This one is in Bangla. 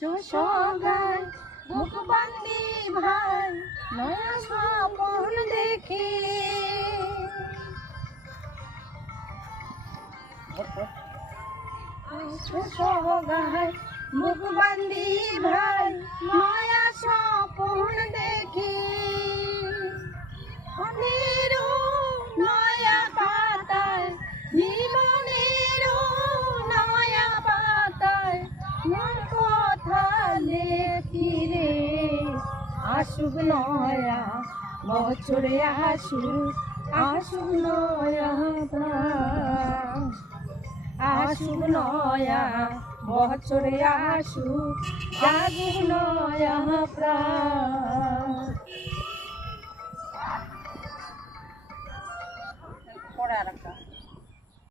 সগায় মুখ বান্দি ভাই নয়া স্বপন দেখি। সগায় মুখ বান্দি ভাই নয়া স্বপন দেখি। নয়া পাতায় জীবনের নয়া পাতায় কথা লেখি রে। আসুক নয়া বছরে আসুক, আসুক নয়া প্রাণ, আসুক নয়া বছরে আসুক, আসুক নয়া প্রাণ।